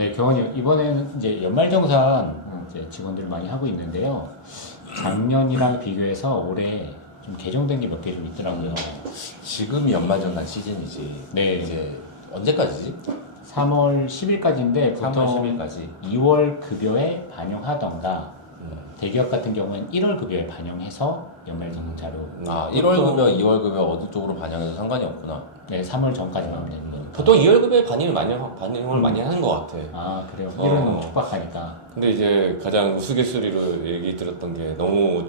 네, 경원이 이번에는 이제 연말정산 이제 직원들 많이 하고 있는데요. 작년이랑 비교해서 올해 좀 개정된 게 몇 개 좀 있더라고요. 지금이 연말정산 시즌이지. 네. 이제 언제까지지? 3월 10일까지인데 3월 보통 10일까지. 2월 급여에 반영하던가 대기업 같은 경우는 1월 급여에 반영해서 연말정산자로 아, 1월 급여, 2월 급여 어느 쪽으로 반영해도 상관이 없구나. 네, 3월 전까지만 하면 됩니다. 보통 2월급에 반영을 많이 하는 것 같아. 아, 그래요? 어. 1은 촉박하니까. 근데 이제 가장 우스갯소리로 얘기 들었던 게 너무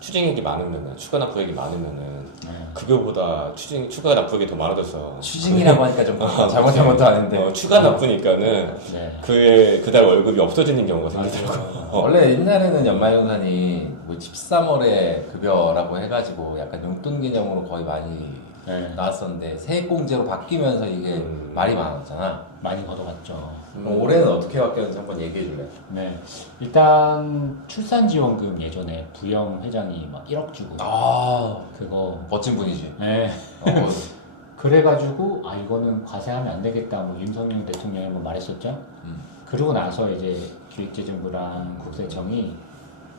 추징액이 많으면은 추가 납부액이 많으면은 네. 급여보다 추가 납부액이 더 많아져서 추징이라고 하니까 좀 잘못한 것도 아닌데. 추가 납부니까는 네. 그달 월급이 없어지는 경우가 생기더라고. 원래 옛날에는 연말정산이 뭐 13월에 급여라고 해가지고 약간 용돈 개념으로 거의 많이 네. 나왔었는데 세액공제로 바뀌면서 이게 말이 많았잖아. 많이 걷어갔죠. 그럼 올해는 어떻게 바뀌었는지 한번 얘기해 줄래? 네. 일단 출산지원금 예전에 부영 회장이 막 1억 주고 아, 그거 멋진 분이지. 네. 어, 그래가지고 아 이거는 과세하면 안 되겠다 뭐 윤석열 대통령이 한번 말했었죠. 그러고 나서 이제 기획재정부랑 국세청이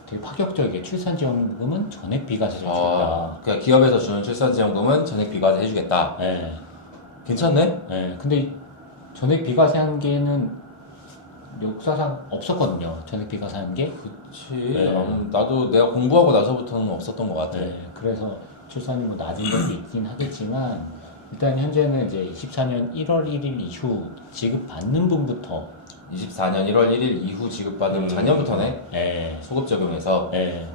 되게 파격적이게 출산지원금은 전액 비과세를 주겠다. 그러니까 기업에서 주는 출산지원금은 전액 비과세 해주겠다. 네. 괜찮네? 네. 근데 전액 비과세 한 게는 역사상 없었거든요. 전액 비과세 한 게. 그치. 네. 나도 내가 공부하고 나서부터는 없었던 것 같아. 네. 그래서 출산이 뭐 낮은 것도 있긴 하겠지만 일단 현재는 이제 24년 1월 1일 이후 지급받는 분부터 24년 1월 1일 이후 지급받은 작년부터네. 네. 소급 적용해서. 네.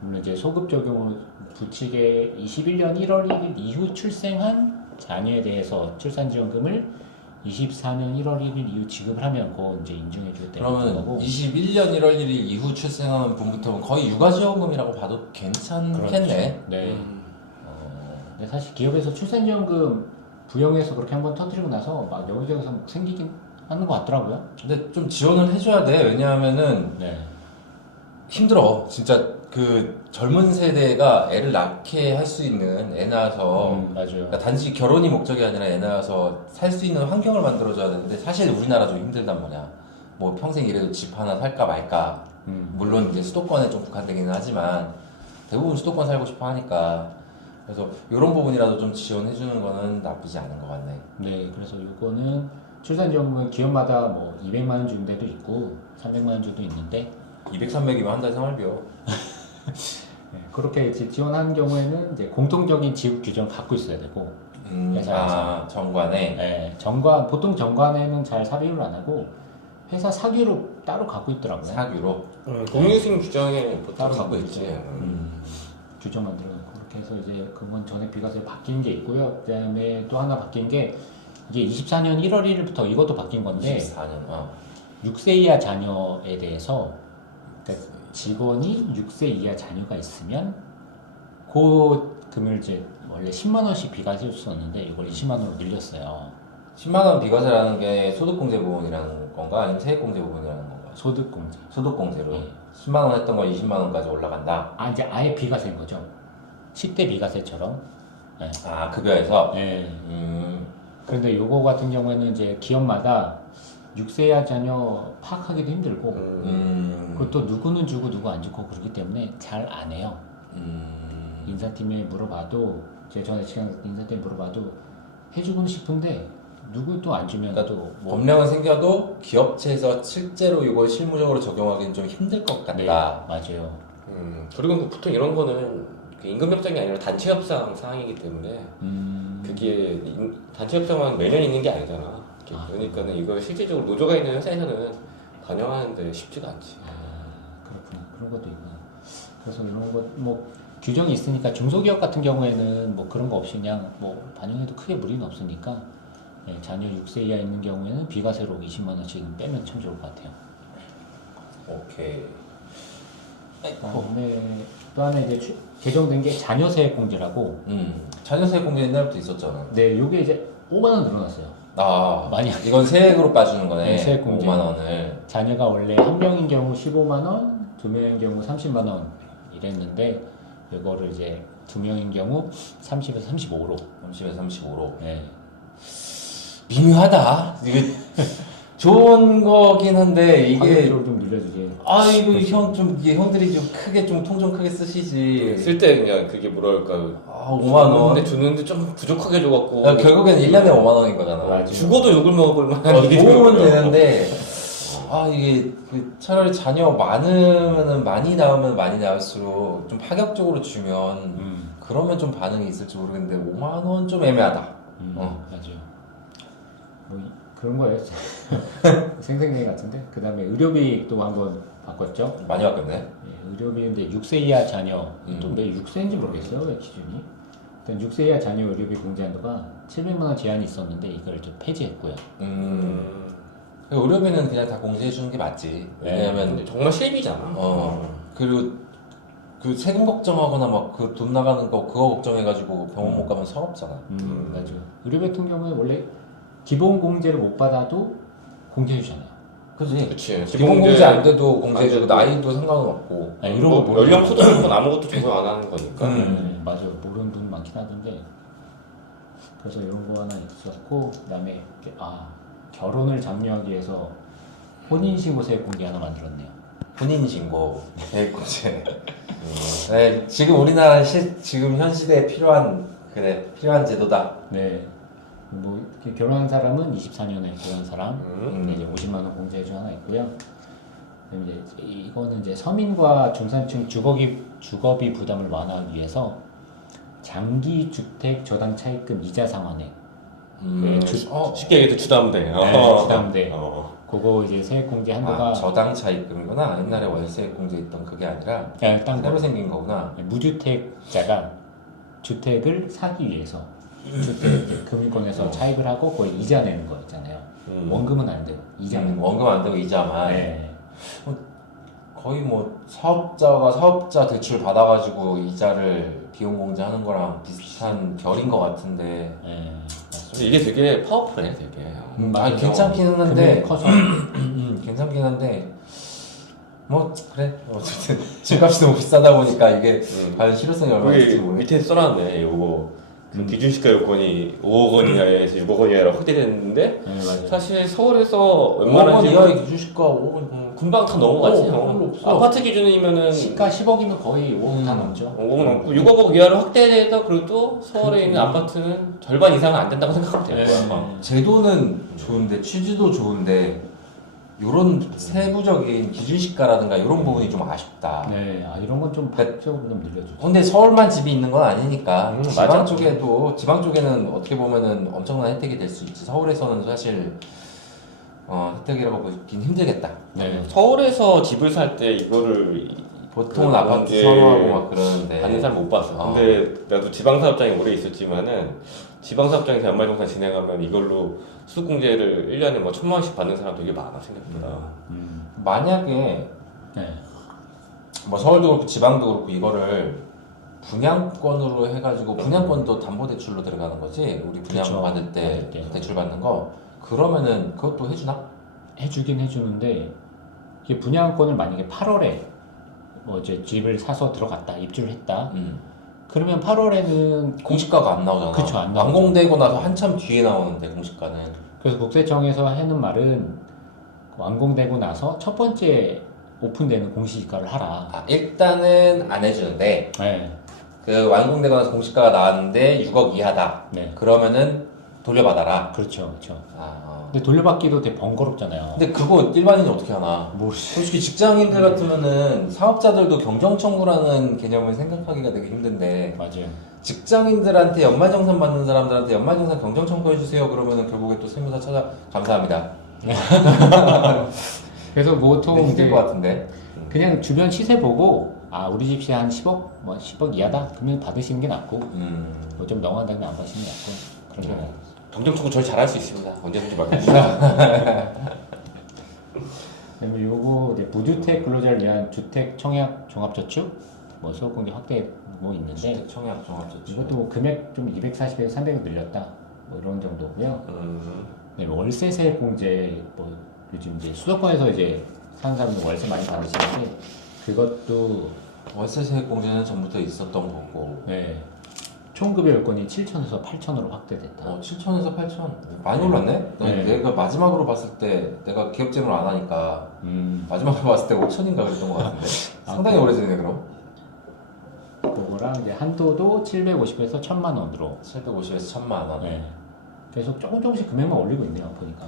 물론 이제 소급 적용으로 부칙에 21년 1월 1일 이후 출생한 자녀에 대해서 출산지원금을 24년 1월 1일 이후 지급을 하면 그거 이제 인정해 줄 때가 있는 그러면 거고. 21년 1월 1일 이후 출생하는 분부터는 거의 육아지원금이라고 봐도 괜찮겠네. 네. 근데 사실 기업에서 출산지원금 부영해서 그렇게 한번 터뜨리고 나서 막 여기저기서 막 생기긴 하는 것 같더라고요. 근데 좀 지원을 해줘야 돼. 왜냐하면은 네. 힘들어. 진짜 그 젊은 세대가 애를 낳게 할 수 있는 애 낳아서 맞아요. 그러니까 단지 결혼이 목적이 아니라 애 낳아서 살 수 있는 환경을 만들어줘야 되는데 사실 우리나라 좀 힘들단 말이야. 뭐 평생 이래도 집 하나 살까 말까. 물론 이제 수도권에 좀 국한되기는 하지만 대부분 수도권 살고 싶어 하니까 그래서 이런 부분이라도 좀 지원해주는 거는 나쁘지 않은 것 같네. 네, 그래서 이거는 출산지원금은 기업마다 뭐 200만 원 주는 데도 있고 300만 원 주도 있는데 200, 300이면 한 달 생활비요. 네, 그렇게 이제 지원하는 경우에는 이제 공통적인 지급 규정을 갖고 있어야 되고 회사에서. 정관에. 네, 보통 정관에는 잘 삽입을 안 하고 회사 사규로 따로 갖고 있더라고요. 사규로. 공유수익 규정에 보통 따로 갖고 갖고 있지. 규정 만들어놓고 그렇게 해서 이제 그건 전액 비과세 바뀐 게 있고요. 그다음에 또 하나 바뀐 게 이게 24년 1월 1일부터 이것도 바뀐 건데 24년. 6세 이하 자녀에 대해서 그러니까 직원이 6세 이하 자녀가 있으면 그 금을 이제 원래 10만 원씩 비과세 줬었는데 이걸 20만 원으로 늘렸어요. 10만 원 비과세라는 게 소득공제 부분이라는 건가? 아니면 세액공제 부분이라는 건가? 소득공제. 소득공제로. 네. 10만 원 했던 거 20만 원까지 올라간다. 아 이제 아예 비과세인 거죠. 10대 비과세처럼. 네. 아, 급여에서? 네. 음. 그런데 요거 같은 경우에는 이제 기업마다 6세 이하 자녀 파악하기도 힘들고 그것도 누구는 주고 누구 안 주고 그러기 때문에 잘 안 해요. 인사팀에 물어봐도 제 전에 시간 인사팀에 물어봐도 해주고는 싶은데 누구도 안 주면 그러니까 또 뭐. 법령은 생겨도 기업체에서 실제로 이걸 실무적으로 적용하기는 좀 힘들 것 같다. 네, 맞아요. 그리고 보통 이런 거는 그 임금 협상이 아니라 단체 협상 사항이기 때문에 그게 단체 협상만 매년 있는 게 아니잖아. 그러니까는 이걸 실질적으로 노조가 있는 회사에서는 반영하는데 쉽지가 않지. 그렇구나. 그런 것도 있구나. 그래서 이런 것 뭐 규정이 있으니까 중소기업 같은 경우에는 뭐 그런 거 없이 그냥 뭐 반영해도 크게 무리는 없으니까 예, 자녀 6세 이하 있는 경우에는 비과세로 20만 원씩 빼면 참 좋을 것 같아요. 오케이. 그다음에 또 하나 이제 개정된 게 자녀세액공제라고. 자녀세액공제 옛날부터 있었잖아. 네, 요게 이제 5만 원 늘어났어요. 아, 많이 이건 세액으로 빠주는 거네. 네, 세액공제. 5만 원을. 자녀가 원래 한 명인 경우 15만 원, 두 명인 경우 30만 원 이랬는데 이거를 이제 두 명인 경우 30에서 35로. 30에서 35로. 네. 미묘하다. 이게 좋은 거긴 한데 이게 가격적으로 좀 늘려주게. 아이고 형들이 좀 크게 좀 통 좀 크게 쓰시지. 쓸 때 그냥 그게 뭐랄까 5만 원. 근데 주는데 좀 부족하게 줘갖고 결국엔 1년에 5만 원인 거잖아. 맞아. 죽어도 욕을 먹을 만한 일이 도움은 되는 거야. 되는데 이게 차라리 자녀 많으면은 많이 낳으면 많이 낳을수록 좀 파격적으로 주면 그러면 좀 반응이 있을지 모르겠는데 5만 원 좀 애매하다. 맞아요. 뭐 그런 거예요. 생생내 같은데. 그다음에 의료비도 한번 바꿨죠. 많이 바뀌었네. 예, 의료비인데 6세 이하 자녀 또 왜 6세인지 모르겠어요. 왜 기준이. 일단 6세 이하 자녀 의료비 공제 한도가 700만 원 제한이 있었는데 이걸 좀 폐지했고요. 의료비는 그냥 다 공제해 주는 게 맞지. 왜냐면 근데 정말 실비잖아. 그리고 그 세금 걱정하거나 막 그 돈 나가는 거 그거 걱정해가지고 병원 못 가면 서럽잖아. 맞아. 의료비 같은 경우에 원래 기본 공제를 못 받아도 공제해 주잖아요. 그치. 그치. 기본 공제 안 돼도 안 공제해주고 돼도. 나이도 상관은 없고. 이런 거 뭐 연령 초등학교 건 아무것도 적용 안 하는 거니까. 네, 맞아. 모르는 분 많긴 하던데. 그래서 이런 거 하나 있었고, 그다음에 결혼을 장려하기 위해서 혼인신고 세액 공개 하나 만들었네요. 혼인신고, 세액공제. 네, 지금 우리나라 지금 현 시대에 필요한 제도다. 네. 뭐 이렇게 결혼한 사람은 24년에 결혼한 사람, 이제 50만 원 공제해주 하나 있고요. 그다음에 이제 이거는 이제 서민과 중산층 주거비 부담을 완화하기 위해서 장기 주택 저당 차입금 이자 상환액. 네, 쉽게 얘기해서 주담대. 네, 주담대. 그거 이제 세액 공제 한도가 저당 차입금이구나. 옛날에 월세액 공제 있던 그게 아니라 딴 새로 거. 생긴 거구나. 무주택자가 주택을 사기 위해서 주택 금융권에서 차입을 하고 거의 이자 내는 거 있잖아요. 원금은 안 되고 이자 내는 거. 원금 안 되고 이자만. 네. 거의 뭐 사업자 대출 받아가지고 이자를 비용 공제하는 거랑 비슷한 결인 것 같은데. 네. 근데 이게 되게 파워풀해, 되게. 맞아요. 괜찮기는 한데. 금액이 커서. 괜찮긴 한데. 뭐 그래 어쨌든 집값이 너무 비싸다 보니까 이게 과연 실효성이 얼마나 있을지 여기 모르겠어. 밑에 써놨네, 요거. 그 기준시가 요건이 5억 원 이하에서 6억 원 이하로 확대됐는데 네, 맞아요. 사실 서울에서 5억 웬만한 원 집은 이하의 기준시가 5억 원. 금방 다 넘어가지. 별로 없어. 아파트 기준이면은 시가 10억이면 거의 5억 다 넘죠. 5억 넘고 6억 이하로 확대돼서 그래도 서울에 있는 아파트는 절반 이상은 안 된다고 생각하면 될 거야. 제도는 좋은데 취지도 좋은데 요런 세부적인 기준시가라든가 이런 부분이 좀 아쉽다. 네, 이런 건 좀 파격적으로 좀 늘려주죠. 근데 서울만 집이 있는 건 아니니까 지방 맞아. 쪽에는 어떻게 보면은 엄청난 혜택이 될 수 있지. 서울에서는 사실 혜택이라고 보긴 힘들겠다. 네. 서울에서 집을 살 때 이거를 보통은 그 아파트 예, 선호하고 막 그러는데 받는 사람 못 봤어. 근데 나도 지방사업장에 오래 있었지만은 지방사업장에서 연말정산 진행하면 이걸로 수급공제를 1년에 뭐 1,000만 원씩 받는 사람 되게 많아 생각보다. 만약에 네. 뭐 서울도 그렇고 지방도 그렇고 이거를 분양권으로 해가지고 분양권도 담보대출로 들어가는 거지. 우리 분양 그쵸. 받을 때 받을 때. 대출 받는 거 그러면은 그것도 해주나? 해주긴 해주는데 이게 분양권을 만약에 8월에 뭐 이제 집을 사서 들어갔다 입주를 했다. 그러면 8월에는 공시가가 안 나오잖아. 그쵸, 안 나오죠. 완공되고 나서 한참 뒤에 나오는데 공시가는. 그래서 국세청에서 하는 말은 완공되고 나서 첫 번째 오픈되는 공시지가를 하라. 일단은 안 해주는데 네. 그 완공되고 나서 공시가가 나왔는데 6억 이하다. 네. 그러면은 돌려받아라. 그렇죠, 그렇죠. 어. 근데 돌려받기도 되게 번거롭잖아요. 근데 그거 일반인이 어떻게 하나? 모르지. 솔직히 직장인들 같으면은 사업자들도 경정 청구라는 개념을 생각하기가 되게 힘든데 맞아요. 직장인들한테 연말정산 받는 사람들한테 연말정산 경정 청구해 주세요. 그러면은 결국에 또 세무사 감사합니다. 그래서 보통 힘들 이제 것 같은데. 그냥 주변 시세 보고 우리 집시 한 10억, 뭐 10억 이하다. 그러면 받으시는 게 낫고 뭐 좀 넘어간다면 안 받으시는 게 낫고 그런 게 나아요. 경정청구 저희 잘할 수 있습니다. 언제든지 말해주세요. 그다음에 요거 이제 무주택 근로자를 위한 주택 청약 종합저축 뭐 소득공제 확대 뭐 있는데 청약 종합저축. 이것도 뭐 금액 좀 240에서 300을 늘렸다 뭐 이런 정도고요. 네, 월세세 공제 뭐 요즘 이제 수도권에서 이제 사는 사람들 월세 많이 받으시는데 그것도 월세 세액 공제는 전부터 있었던 거고. 네 총급여 요건이 7천에서 8천으로 확대됐다. 7천에서 8천 많이 올랐네? 네. 내가 마지막으로 봤을 때 내가 기업재물 안 하니까 마지막으로 봤을 때 5천인가 그랬던 것 같은데 상당히 오래전이네 그럼. 그거랑 이제 한도도 750에서 1,000만 원으로 750에서 1,000만 원. 네. 계속 조금씩 금액만 올리고 있네요 보니까.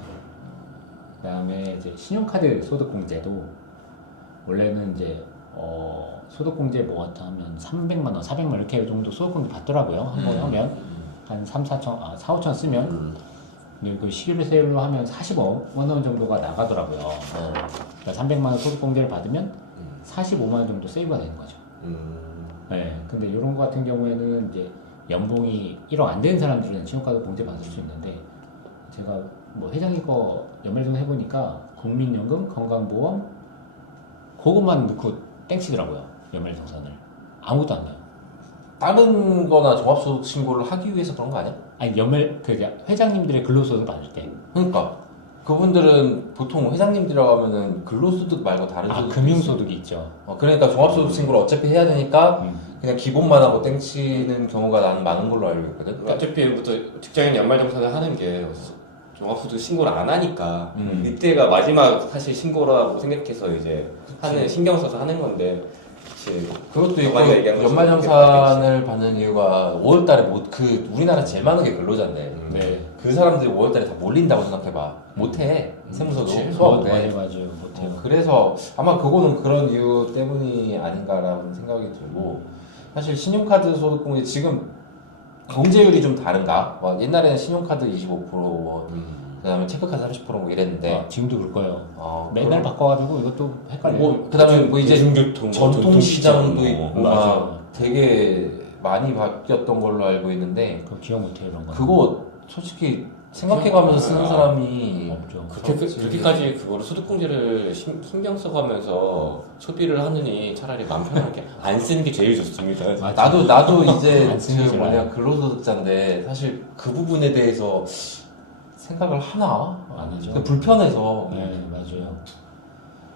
그다음에 이제 신용카드 소득공제도 원래는 이제 소득공제 뭐 같아 하면 300만 원, 400만 원 이렇게 정도 소득공제 받더라고요. 한 번 하면 한 4, 5천 쓰면 근데 그 실세율로 하면 45만 원 정도가 나가더라고요. 그러니까 300만 원 소득공제를 받으면 45만 원 정도 세이브가 되는 거죠. 네. 근데 이런 거 같은 경우에는 이제 연봉이 1억 안 되는 사람들은 신용카드 공제 받을 수 있는데 제가 뭐 회장님 거 연말정 해보니까 국민연금, 건강보험 그것만 넣고 땡치더라고요. 연말정산을 아무것도 안 넣어요. 다른 거나 종합소득 신고를 하기 위해서 그런 거 아니야? 아니 회장님들의 근로소득 받을 때 그러니까 그분들은 보통 회장님들이라고 하면은 근로소득 말고 다른 소득 금융소득이 있죠. 그러니까 종합소득 신고를 어차피 해야 되니까 그냥 기본만 하고 땡치는 경우가 나는 많은 걸로 알고 있거든. 어차피 부터 직장인 연말정산을 하는 게 종합소득 신고를 안 하니까 이때가 마지막 사실 신고라고 생각해서 이제 하는 신경 써서 하는 건데 그것도 있고 연말정산을 받는 이유가 5월달에 우리나라 제일 많은 게 근로자인데 네. 그 사람들이 5월달에 다 몰린다고 생각해봐. 못해 세무서도 수업 못해. 맞아요 못해요. 그래서 아마 그거는 그런 이유 때문이 아닌가라는 생각이 들고 사실 신용카드 소득공제 지금 공제율이 좀 다른가? 옛날에는 신용카드 25% 그다음에 체크카드 30% 뭐 이랬는데 지금도 그럴 거예요. 맨날 그럼- 바꿔가지고 이것도 헷갈려요. 그다음에 뭐 이제 대중교통, 전통시장도 전통시장, 있고 맞아요. 막 되게 많이 바뀌었던 걸로 알고 있는데 그거 기억 못해요 이런 거. 그거 솔직히 생각해가면서 쓰는 사람이 없죠. 그렇게까지 그거를 소득공제를 신경 써가면서 소비를 하느니 차라리 마음 편하게 안 쓰는 게 제일 좋습니다. 맞아요. 나도 이제 안 쓰는 게 근로소득자인데 사실 그 부분에 대해서 생각을 하나? 안 하죠. 그러니까 불편해서. 네 맞아요.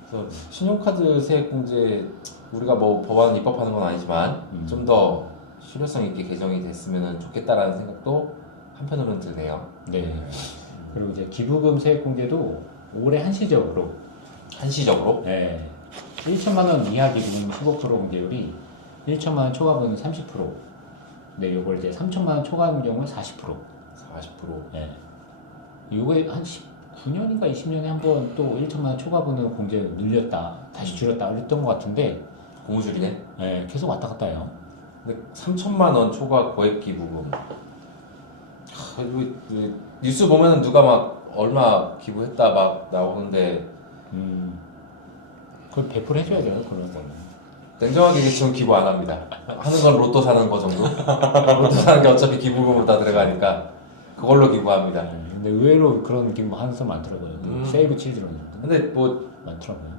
그래서 신용카드 세액공제 우리가 뭐 법안 입법하는 건 아니지만 좀 더 실효성 있게 개정이 됐으면 좋겠다라는 생각도 한편으로는 드네요. 네. 그리고 이제 기부금 세액공제도 올해 한시적으로 한시적으로 1천만 원 이하 기부금 15% 공제율이 1천만 원 초과분은 30%. 네, 요걸 이제 3천만 원 초과하는 경우는 40%. 40%. 네. 요게 한 19년인가 20년에 한 번 또 1천만 원 초과분은 공제 늘렸다, 다시 줄였다 그랬던 것 같은데 고무줄이네. 네, 계속 왔다 갔다 해요. 근데 3천만 원 초과 고액 기부금. 뉴스 보면은 누가 막 얼마 기부했다 막 나오는데 그걸 배포를 해줘야 돼요, 그런 거는. 냉정하게 얘기해 전 기부 안 합니다. 하는 건 로또 사는 거 정도. 로또 사는 게 어차피 기부금으로 다 들어가니까 그걸로 기부합니다. 근데 의외로 그런 느낌 하는 사람 많더라고요. 그 세이브 치즈런 근데 뭐 많더라고요.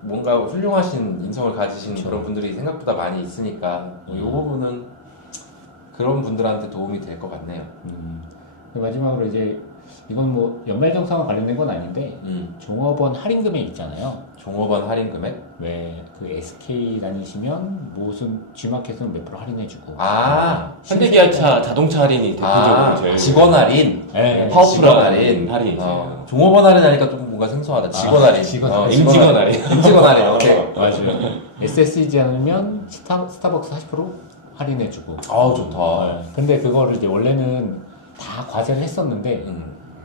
뭔가 훌륭하신 인성을 가지신 그런 분들이 생각보다 많이 있으니까 이 부분은 그런 분들한테 도움이 될 것 같네요. 마지막으로 이제 이건 뭐 연말정산과 관련된 건 아닌데 종업원 할인 금액 있잖아요. 종업원 할인 금액? 왜 그 SK 다니시면 무슨 G마켓은 몇 프로 할인해주고. 현대기아차 자동차 할인이 대표적으로 제일 직원 할인, 네, 파워풀 직원 할인, 할인. 종업원 할인 하니까 좀 뭔가 생소하다. 직원 할인, 임직원 할인. 임직원 할인, 오케이. 맞아요. SSG 않으면 스타벅스 40% 할인해주고. 아우 좋다. 근데 그거를 이제 원래는 다 과세를 했었는데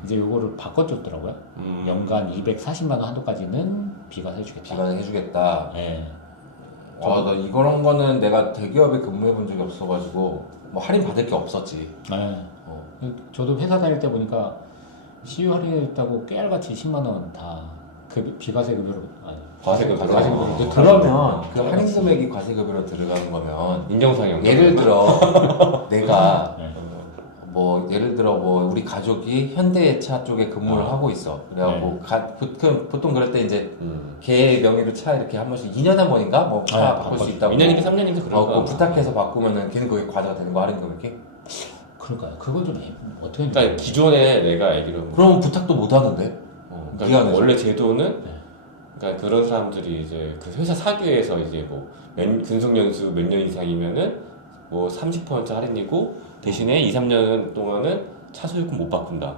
이제 이거를 바꿔줬더라고요. 연간 240만 원 한도까지는 비과세해주겠다. 비관해주겠다. 네. 나 이런 거는 내가 대기업에 근무해본 적이 없어가지고 뭐 할인 받을 게 없었지. 네. 저도 회사 다닐 때 보니까 CU 할인했다고 깨알같이 10만 원 다 비과세 급여로 과세급여로. 그러면 그 할인 금액이 과세급여로 들어가는 거면 인정상의 예를 들어 내가 네. 뭐 예를 들어 뭐 우리 가족이 현대차 쪽에 근무를 하고 있어. 그래갖고 보통 그럴 때 이제 걔 명의로 차 이렇게 한 번씩 2년에 한 번인가 뭐 차 바꿀 수 있다고. 2년인가 3년인가 그럴 거야. 부탁해서 바꾸면은 걔는 그게 과세가 되는 거 할인 금액이? 그럴까요? 그건 좀 어떻게 그러니까 기존에 내가 알기로 그럼 부탁도 못 하는데? 그러니까 미안해서. 원래 제도는 그러니까 그런 사람들이 이제 그 회사 사규에서 이제 뭐 근속 연수 몇 년 이상이면은 뭐 30% 할인이고 대신에 2, 3년 동안은 차 소유권 못 바꾼다.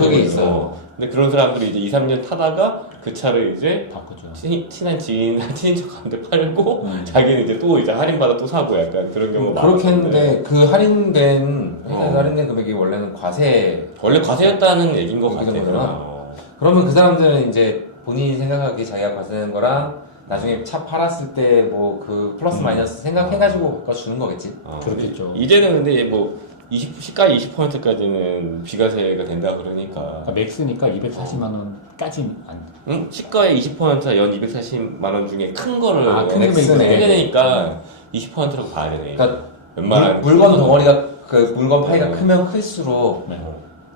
그게 있어요. 근데 그런 사람들이 이제 2, 3년 타다가 그 차를 이제 바꾸죠. 친한 지인, 친인척한테 팔고 자기는 이제 또 이제 할인받아 또 사고 약간 그런 경우가 그렇게 많았는데 했는데 그 할인된 회사에서 할인된 금액이 원래는 과세. 원래 과세였다는 얘기인 것 얘기인 같아요. 거구나. 그러면 그 사람들은 이제 본인이 생각하기에 자기가 과세된 거랑 나중에 차 팔았을 때 뭐 그 플러스 마이너스 생각해가지고 바꿔주는 거겠지. 그렇겠죠. 이제는 근데 뭐 시가 20%까지는 비과세가 된다 그러니까. 그러니까 맥스니까 240만 원까지 안. 응? 시가의 20%연 240만 원 중에 큰 거를 큰 금액이네. 빼내니까 20%라고 봐야 되네. 그러니까 웬만한 물건 덩어리가 그 물건 파이가 크면 클수록 네.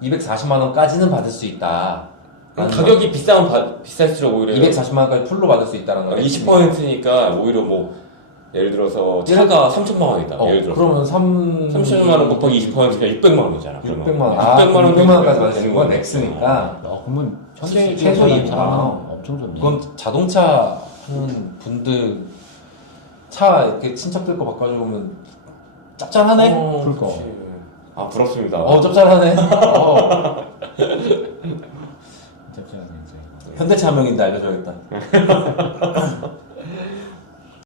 240만 원까지는 받을 수 있다. 가격이 비싸면 비쌀수록 오히려 240만 원까지 풀로 받을 수 있다는 거예요. 20%니까 오히려 뭐 예를 들어서 차가 3천만 원이다. 예를 들어서 그러면 30만 원 곱하기 20%니까 600만 원이잖아. 600만 원. 600만 원 600만 원까지 받을 수 있는 건 넥스니까. 그러면 현재 최소 최소 이익이구나. 엄청 좋네. 그건 자동차 하는 분들 차 이렇게 친척들 거 바꿔주면 짭짤하네. 그러니까. 그치. 아 부럽습니다. 짭짤하네. 짭짤하네 이제. 현대차 명인데 알려줘야겠다.